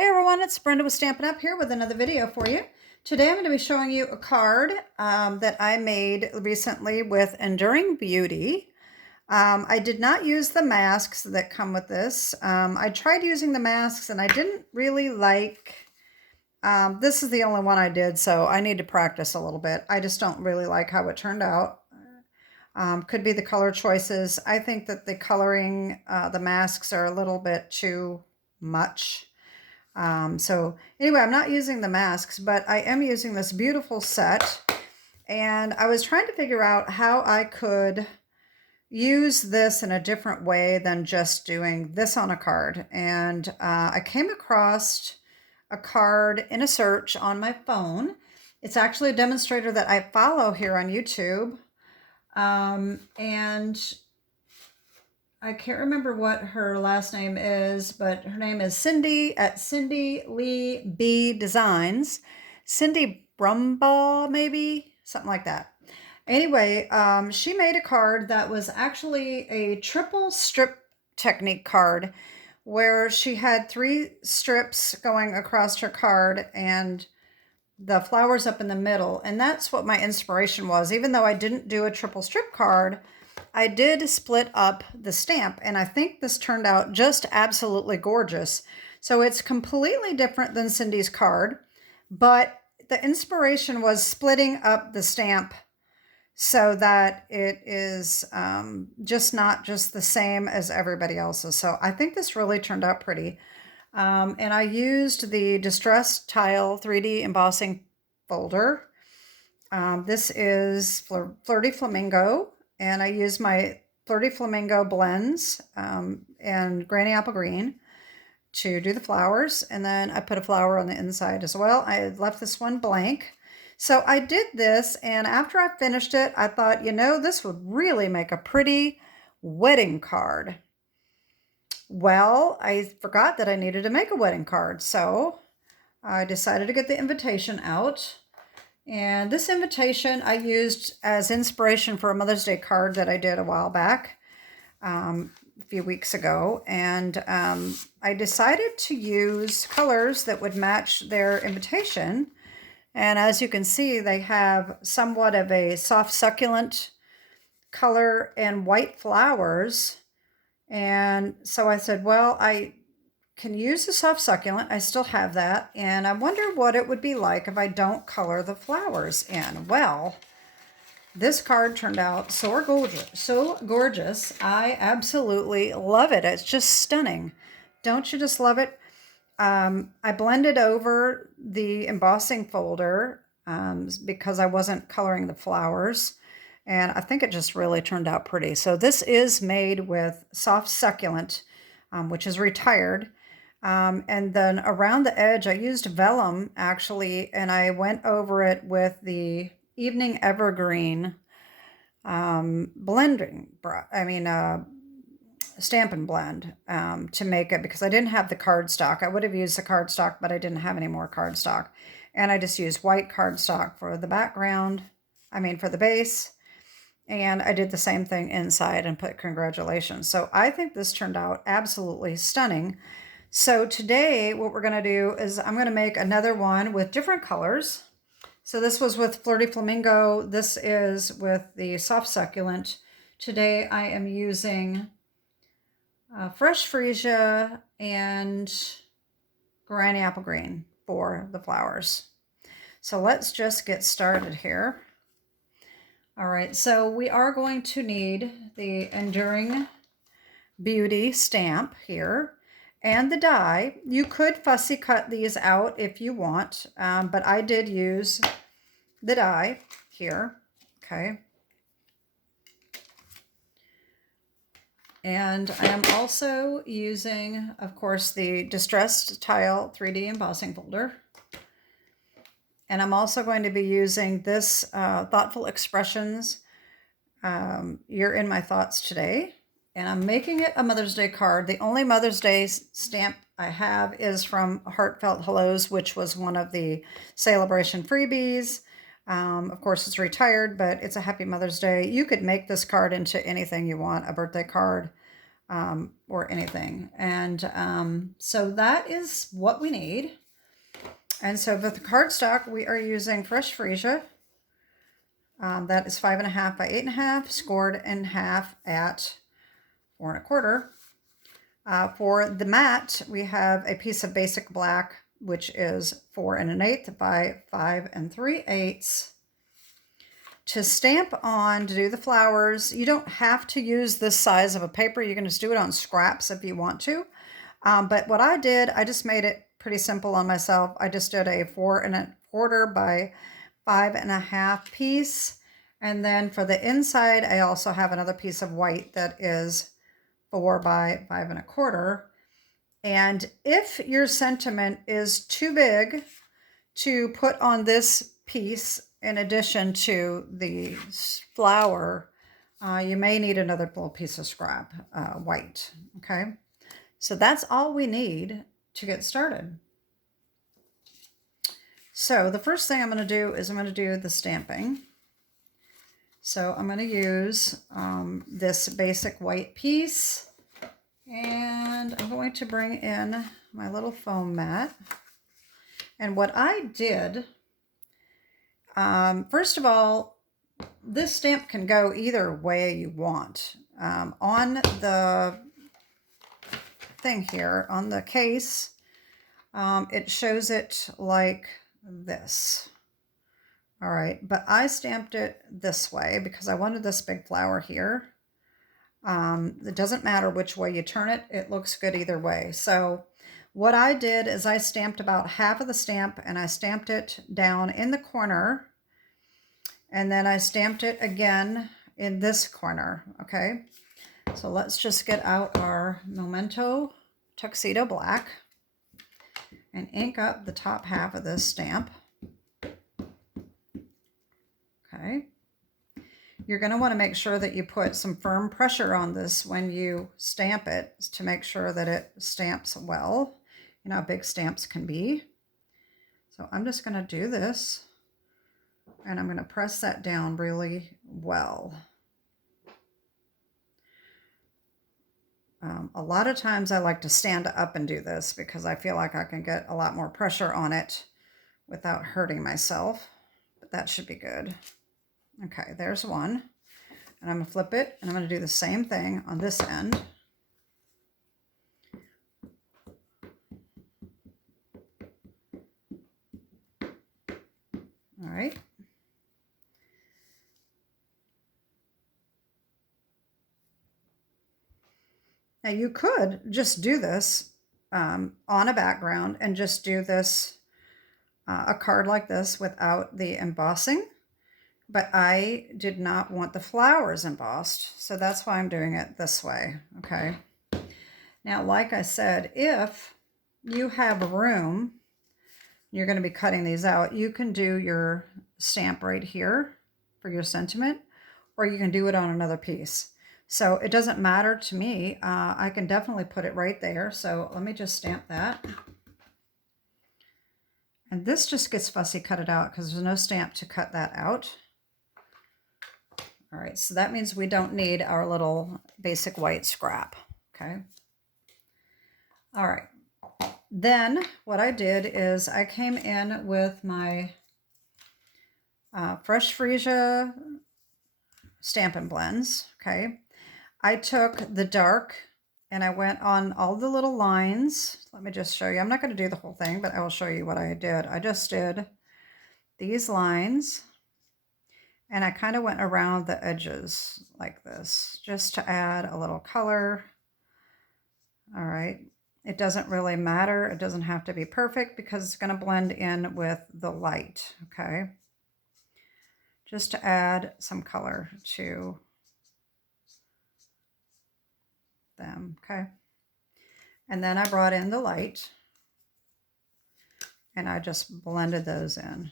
Hey everyone, it's Brenda with Stampin' Up here with another video for you. Today I'm going to be showing you a card that I made recently with Enduring Beauty. I did not use the masks that come with this. I tried using the masks and I didn't really like, this is the only one I did, so I need to practice a little bit. I just don't really like how it turned out. Could be the color choices. I think that the coloring, the masks are a little bit too much. So anyway, I'm not using the masks, but I am using this beautiful set. And I was trying to figure out how I could use this in a different way than just doing this on a card. And I came across a card in a search on my phone. It's actually a demonstrator that I follow here on YouTube. And I can't remember what her last name is, but her name is Cindy at Cindy Lee B Designs. Cindy Brumbaugh, maybe? Something like that. Anyway, she made a card that was actually a triple strip technique card where she had 3 strips going across her card and the flowers up in the middle. And that's what my inspiration was. Even though I didn't do a triple strip card, I did split up the stamp, and I think this turned out just absolutely gorgeous. So it's completely different than Cindy's card, but the inspiration was splitting up the stamp so that it is just not just the same as everybody else's. So I think this really turned out pretty. And I used the Distress Tile 3D Embossing Folder. This is Flirty Flamingo. And I use my Flirty Flamingo blends and Granny Apple Green to do the flowers. And then I put a flower on the inside as well. I left this one blank. So I did this, and after I finished it, I thought, you know, this would really make a pretty wedding card. Well, I forgot that I needed to make a wedding card. So I decided to get the invitation out. And this invitation I used as inspiration for a Mother's Day card that I did a while back, a few weeks ago. And I decided to use colors that would match their invitation. And as you can see, they have somewhat of a soft succulent color and white flowers. And so I said, well, I can use the soft succulent. I still have that. And I wonder what it would be like if I don't color the flowers in. Well, this card turned out so gorgeous. I absolutely love it. It's just stunning. Don't you just love it? I blended over the embossing folder because I wasn't coloring the flowers. And I think it just really turned out pretty. So this is made with soft succulent, which is retired. And then around the edge, I used vellum actually, and I went over it with the Evening Evergreen Stampin' blend to make it, because I didn't have the cardstock. I would have used the cardstock, but I didn't have any more cardstock. And I just used white cardstock for the background, for the base. And I did the same thing inside and put congratulations. So I think this turned out absolutely stunning. So today what we're going to do is I'm going to make another one with different colors. So this was with Flirty Flamingo. This is with the soft succulent. Today I am using fresh freesia and Granny Apple Green for the flowers. So let's just get started here. All right, so we are going to need the Enduring Beauty stamp here and the die. You could fussy cut these out if you want, but I did use the die here, okay? And I am also using, of course, the Distressed Tile 3D Embossing Folder. And I'm also going to be using this Thoughtful Expressions, You're in My Thoughts Today. And I'm making it a Mother's Day card. The only Mother's Day stamp I have is from Heartfelt Hellos, which was one of the Celebration freebies. Of course, it's retired, but it's a Happy Mother's Day. You could make this card into anything you want, a birthday card, or anything. And so that is what we need. And so for the cardstock, we are using fresh freesia. That is 5.5 by 8.5, scored in half at 4.25. For the matte, we have a piece of basic black, which is 4 1/8 by 5 3/8. To stamp on, to do the flowers, you don't have to use this size of a paper. You can just do it on scraps if you want to. But what I did, I just made it pretty simple on myself. I just did a 4 1/4 by 5.5 piece. And then for the inside, I also have another piece of white that is 4 by 5.25. And if your sentiment is too big to put on this piece, in addition to the flower, you may need another little piece of scrap, white, okay? So that's all we need to get started. So the first thing I'm going to do is I'm going to do the stamping. So I'm going to use this basic white piece, and I'm going to bring in my little foam mat. And what I did, first of all, this stamp can go either way you want. On the thing here, on the case, it shows it like this. All right, but I stamped it this way because I wanted this big flower here. It doesn't matter which way you turn it. It looks good either way. So what I did is I stamped about half of the stamp, and I stamped it down in the corner, and then I stamped it again in this corner, okay? So let's just get out our Momento Tuxedo Black and ink up the top half of this stamp. Okay. You're going to want to make sure that you put some firm pressure on this when you stamp it to make sure that it stamps well. You know how big stamps can be. So I'm just going to do this, and I'm going to press that down really well. A lot of times I like to stand up and do this because I feel like I can get a lot more pressure on it without hurting myself, but that should be good. Okay, there's one. And I'm going to flip it, and I'm going to do the same thing on this end. All right. Now you could just do this on a background and just do this, a card like this without the embossing. But I did not want the flowers embossed, so that's why I'm doing it this way, okay? Now, like I said, if you have room, you're going to be cutting these out, you can do your stamp right here for your sentiment, or you can do it on another piece. So it doesn't matter to me. I can definitely put it right there. So let me just stamp that. And this just gets fussy cut it out because there's no stamp to cut that out. All right, so that means we don't need our little basic white scrap, okay? All right, then what I did is I came in with my Fresh Freesia Stampin' Blends, okay? I took the dark and I went on all the little lines. Let me just show you. I'm not going to do the whole thing, but I will show you what I did. I just did these lines, and I kind of went around the edges like this, just to add a little color. All right. It doesn't really matter. It doesn't have to be perfect because it's going to blend in with the light, okay? Just to add some color to them, okay? And then I brought in the light, and I just blended those in.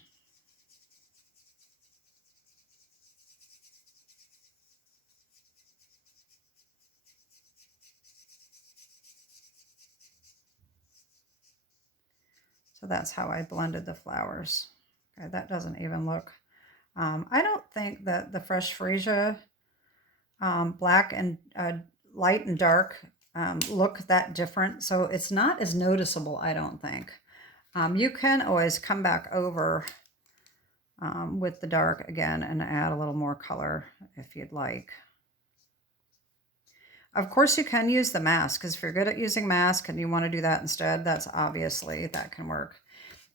So that's how I blended the flowers. Okay, that doesn't even look, I don't think that the Fresh Freesia black and light and dark look that different. So it's not as noticeable, I don't think. You can always come back over with the dark again and add a little more color if you'd like. Of course, you can use the mask, because if you're good at using mask and you want to do that instead, that's obviously, that can work.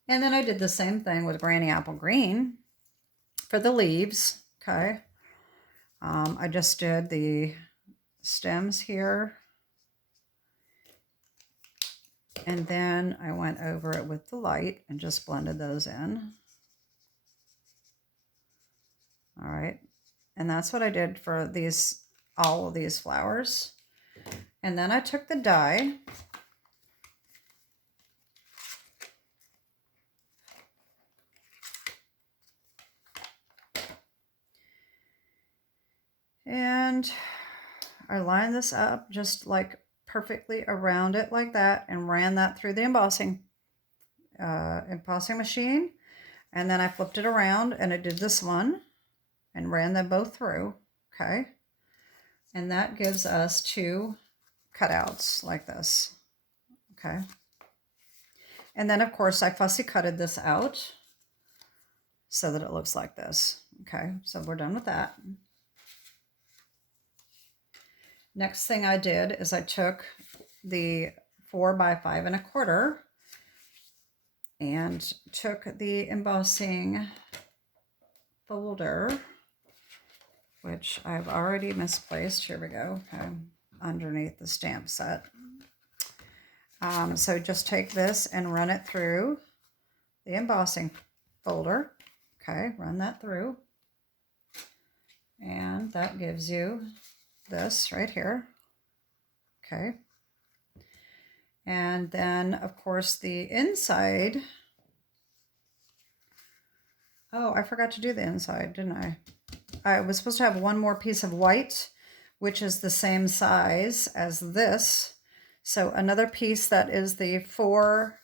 And then I did the same thing with Granny Apple Green for the leaves, okay? I just did the stems here. And then I went over it with the light and just blended those in. All right. And that's what I did for these, all of these flowers. And then I took the die and I lined this up just like perfectly around it like that and ran that through the embossing machine. And then I flipped it around and I did this one and ran them both through. Okay. And that gives us two cutouts like this. Okay. And then of course I fussy cutted this out so that it looks like this. Okay. So we're done with that. Next thing I did is I took the 4 by 5 1/4 and took the embossing folder, which I've already misplaced. Here we go. Okay. Underneath the stamp set. So just take this and run it through the embossing folder. Okay, run that through. And that gives you this right here. Okay. And then, of course, the inside. Oh, I forgot to do the inside, didn't I? I was supposed to have one more piece of white, which is the same size as this. So another piece that is the 4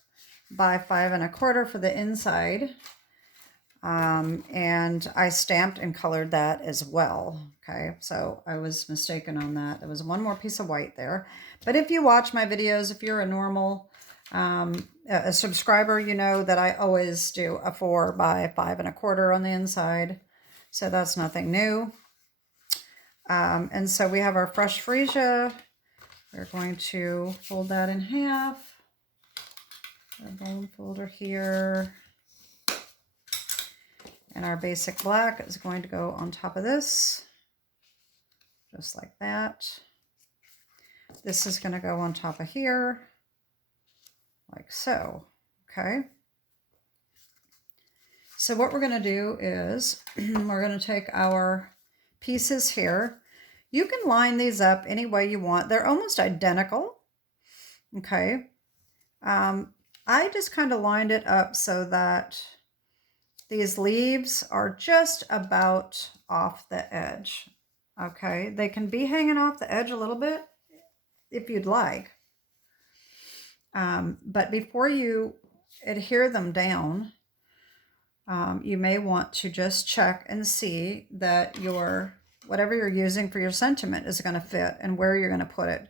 by 5 1/4 for the inside. And I stamped and colored that as well. Okay, so I was mistaken on that. There was one more piece of white there. But if you watch my videos, if you're a normal a subscriber, you know that I always do a 4 by 5 1/4 on the inside. So that's nothing new. And so we have our fresh freesia. We're going to fold that in half. Our bone folder here. And our basic black is going to go on top of this, just like that. This is going to go on top of here, like so, okay? So what we're going to do is we're going to take our pieces here. You can line these up any way you want. They're almost identical, okay? I just kind of lined it up so that these leaves are just about off the edge, okay? They can be hanging off the edge a little bit if you'd like. But before you adhere them down, you may want to just check and see that whatever you're using for your sentiment is going to fit and where you're going to put it.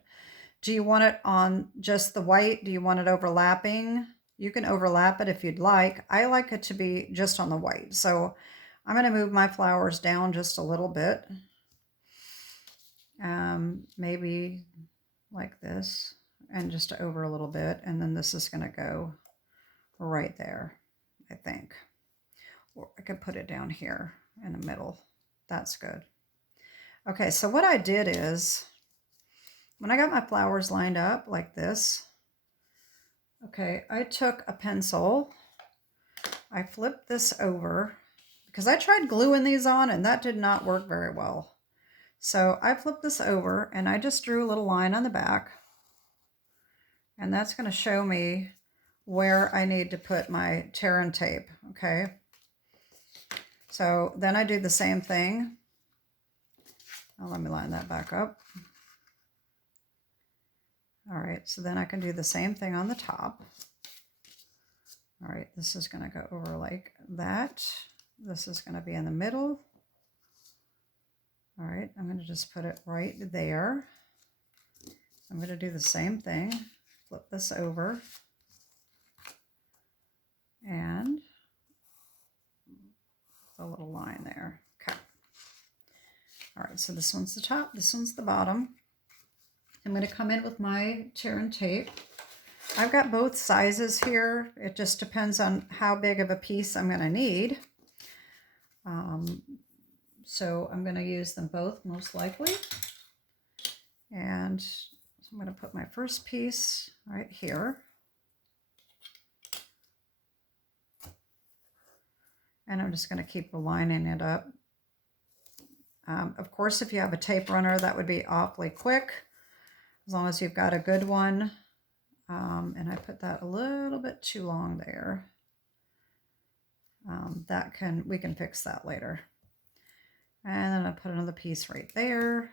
Do you want it on just the white? Do you want it overlapping? You can overlap it if you'd like. I like it to be just on the white. So I'm going to move my flowers down just a little bit. Maybe like this and just over a little bit. And then this is going to go right there, I think. Or I could put it down here in the middle. That's good. Okay, so what I did is when I got my flowers lined up like this, okay, I took a pencil, I flipped this over because I tried gluing these on and that did not work very well. So I flipped this over and I just drew a little line on the back, and that's going to show me where I need to put my tear and tape, okay? So then I do the same thing. Oh, let me line that back up. All right, so then I can do the same thing on the top. All right, this is going to go over like that. This is going to be in the middle. All right, I'm going to just put it right there. I'm going to do the same thing. Flip this over. And a little line there. Okay. All right, so this one's the top, this one's the bottom. I'm going to come in with my tear and tape. I've got both sizes here. It just depends on how big of a piece I'm going to need. So I'm going to use them both most likely. And so I'm going to put my first piece right here. And I'm just going to keep lining it up. Of course, if you have a tape runner, that would be awfully quick, as long as you've got a good one. And I put that a little bit too long there. We can fix that later. And then I put another piece right there.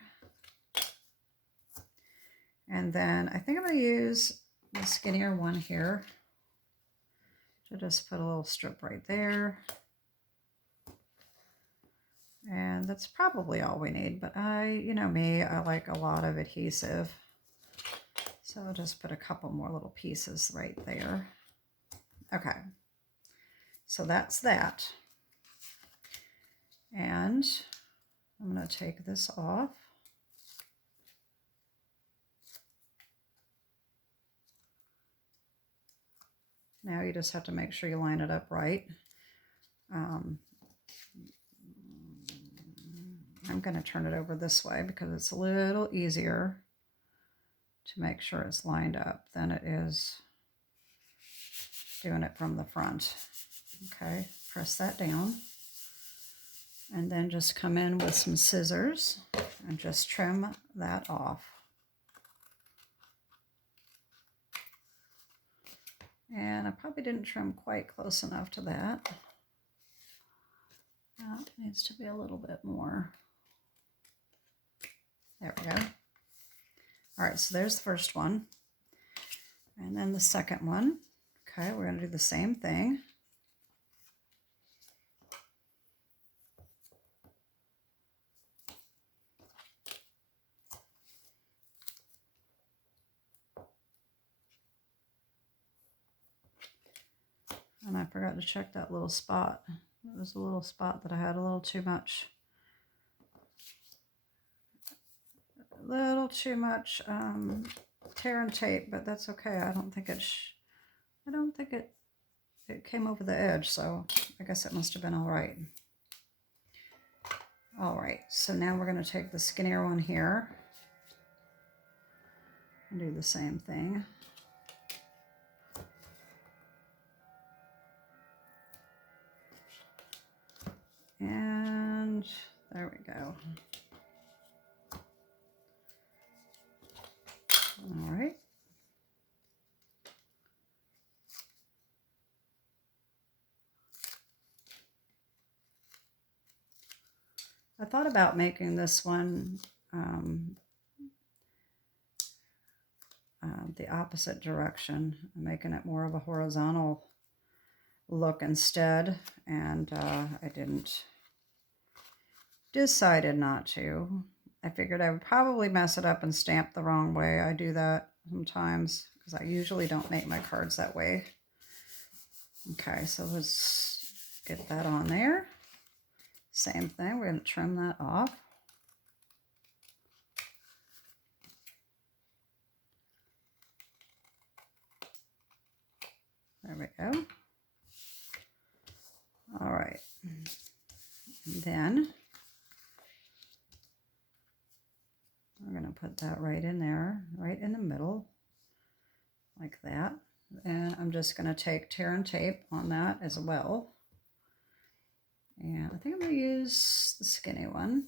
And then I think I'm going to use the skinnier one here to just put a little strip right there. And that's probably all we need, but you know me, I like a lot of adhesive. So I'll just put a couple more little pieces right there. Okay, so that's that. And I'm going to take this off. Now you just have to make sure you line it up right. I'm going to turn it over this way because it's a little easier to make sure it's lined up than it is doing it from the front. Okay, press that down. And then just come in with some scissors and just trim that off. And I probably didn't trim quite close enough to that. That needs to be a little bit more. There we go. All right, so there's the first one. And then the second one. Okay, we're going to do the same thing. And I forgot to check that little spot. It was a little spot that I had a little too much. A little too much tear and tape, but that's okay. I don't think it came over the edge, so I guess it must have been all right. All right, so now we're going to take the skinnier one here and do the same thing. And there we go. All right. I thought about making this one the opposite direction, making it more of a horizontal look instead, and I didn't. Decided not to. I figured I would probably mess it up and stamp the wrong way. I do that sometimes because I usually don't make my cards that way. Okay, so let's get that on there. Same thing, we're going to trim that off. There we go. All right. And then we're going to put that right in there, right in the middle, like that. And I'm just going to take tear and tape on that as well. And I think I'm going to use the skinny one.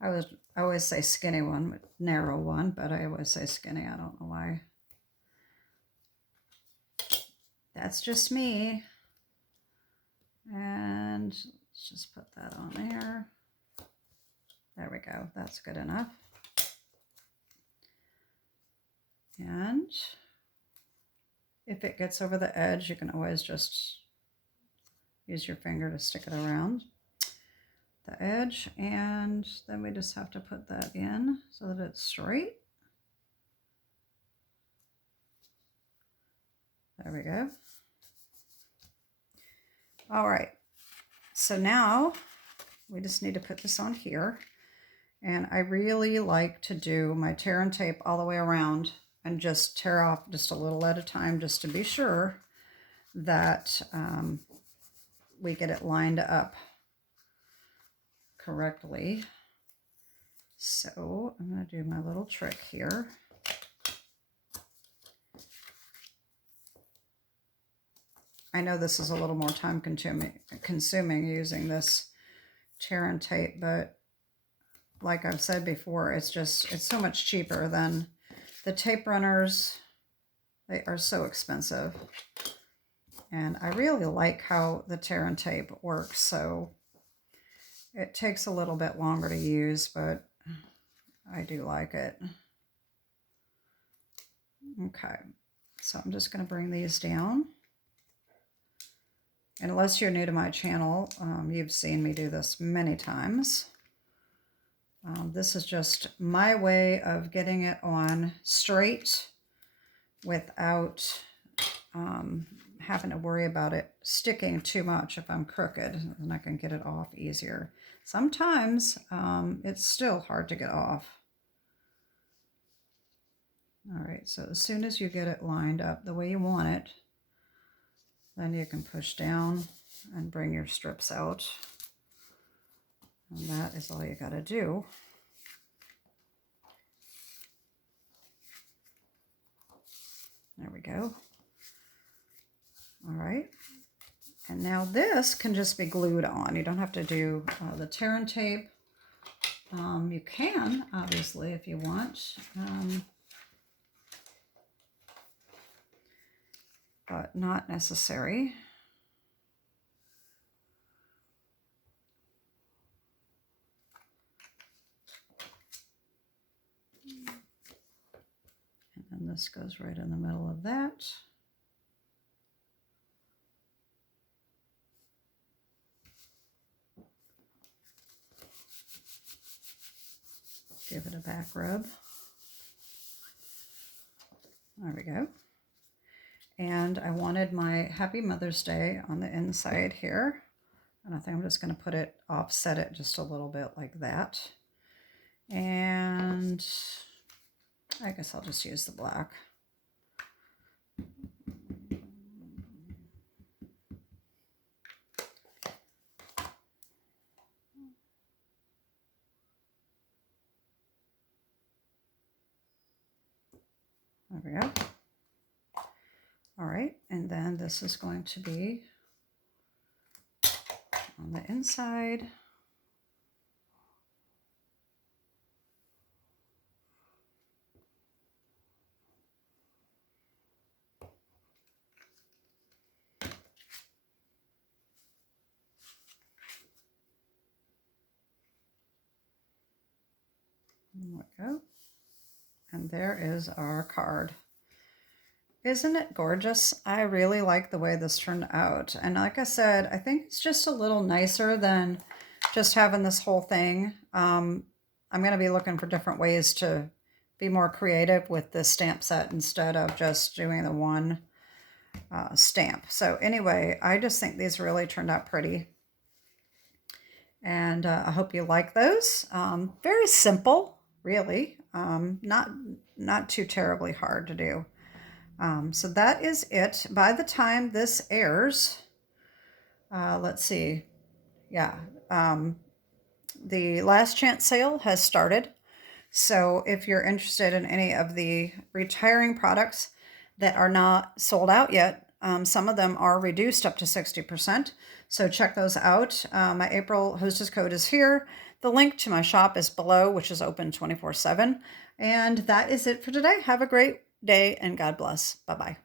I always say skinny one, narrow one, but I always say skinny. I don't know why. That's just me. And let's just put that on there. There we go. That's good enough. And if it gets over the edge, you can always just use your finger to stick it around the edge. And then we just have to put that in so that it's straight. There we go. All right, so now we just need to put this on here. And I really like to do my tear and tape all the way around and just tear off just a little at a time just to be sure that we get it lined up correctly. So I'm going to do my little trick here. I know this is a little more time consuming using this tear and tape, but like I've said before, it's so much cheaper than the tape runners. They are so expensive. And I really like how the tear and tape works. So it takes a little bit longer to use, but I do like it. Okay, so I'm just going to bring these down. And unless you're new to my channel, you've seen me do this many times. This is just my way of getting it on straight without having to worry about it sticking too much if I'm crooked, and I can get it off easier. Sometimes it's still hard to get off. All right, so as soon as you get it lined up the way you want it, then you can push down and bring your strips out. And that is all you got to do. There we go. All right. And now this can just be glued on. You don't have to do the tear and tape. You can, obviously, if you want. But not necessary. And then this goes right in the middle of that. Give it a back rub. There we go. And I wanted my Happy Mother's Day on the inside here. And I think I'm just going to put it, offset it just a little bit like that. And I guess I'll just use the black. There we go. All right, and then this is going to be on the inside. There we go. And there is our card. Isn't it gorgeous? I really like the way this turned out. And like I said, I think it's just a little nicer than just having this whole thing. I'm going to be looking for different ways to be more creative with this stamp set instead of just doing the one stamp. So anyway, I just think these really turned out pretty. And I hope you like those. Very simple, really. Not too terribly hard to do. So that is it. By the time this airs, let's see. Yeah. The last chance sale has started. So if you're interested in any of the retiring products that are not sold out yet, some of them are reduced up to 60%. So check those out. My April Hostess code is here. The link to my shop is below, which is open 24/7. And that is it for today. Have a great day and God bless. Bye-bye.